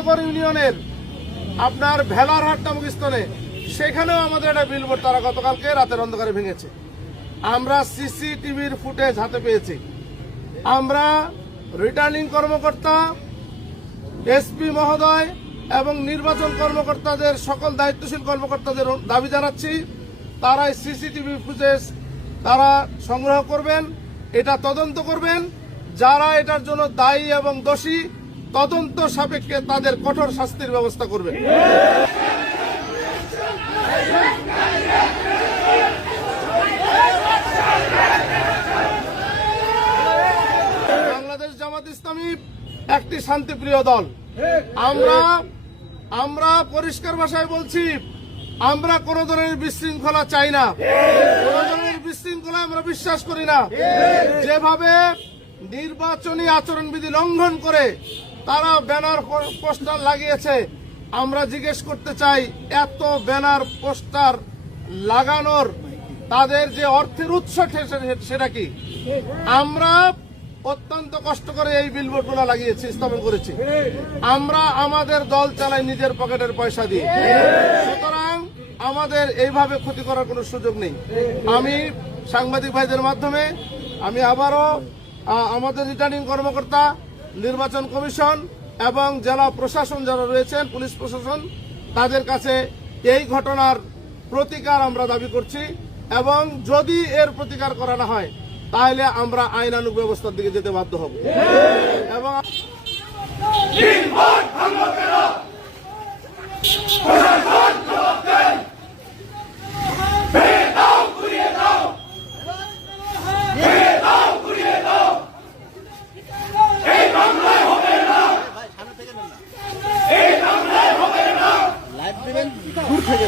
কৃষ্ণনগর ইউনিয়নের আপনার ভেলারহাট নামক স্থানে সেখানেও আমাদের একটা বিলবোর্ড তারা গতকালকে রাতের অন্ধকারে ভেঙেছে। আমরা সিসিটিভির ফুটেজ হাতে পেয়েছি। আমরা রিটার্নিং কর্মকর্তা এসপি মহোদয় এবং নির্বাচন কর্মকর্তাদের, সকল দায়িত্বশীল কর্মকর্তাদের দাবি জানাচ্ছি। তারা সিসিটিভি ফুটেজ তারা সংগ্রহ করবেন, এটা তদন্ত করবেন। যারা এটার জন্য দায়ী এবং দোষী তদন্ত সাপেক্ষে তাদের কঠোর শাস্তির ব্যবস্থা করবে। বাংলাদেশ জামাত ইসলামী একটি শান্তিপ্রিয় দল। আমরা আমরা পরিষ্কার ভাষায় বলছি, আমরা কোন ধরনের বিশৃঙ্খলা চাই না। কোন ধরনের বিশৃঙ্খলা আমরা বিশ্বাস করি না। যেভাবে নির্বাচনী আচরণবিধি লঙ্ঘন করে তারা ব্যানার পোস্টার লাগিয়েছে। আমরা জিজ্ঞেস করতে চাই, এত ব্যানার পোস্টার লাগানোর তাদের যে অর্থের উৎস সেটা কি? আমরা অত্যন্ত কষ্ট করে এই বিলবোর্ডগুলো লাগিয়েছি, স্থাপন করেছি। আমরা আমাদের দল চালাই নিজের পকেটের পয়সা দিয়ে। সুতরাং আমাদের এইভাবে ক্ষতি করার কোনো সুযোগ নেই। আমি সাংবাদিক ভাইদের মাধ্যমে, আমি আবারও আমাদের রিটার্নিং কর্মকর্তা নির্বাচন কমিশন এবং জেলা প্রশাসন যারা রয়েছেন পুলিশ প্রশাসন তাদের কাছে এই ঘটনার প্রতিকার আমরা দাবি করছি এবং যদি এর প্রতিকার করা না হয় তাহলে আমরা আইনানুগ ব্যবস্থার দিকে যেতে বাধ্য হব। এবং লাইভ দেবেন দূর থেকে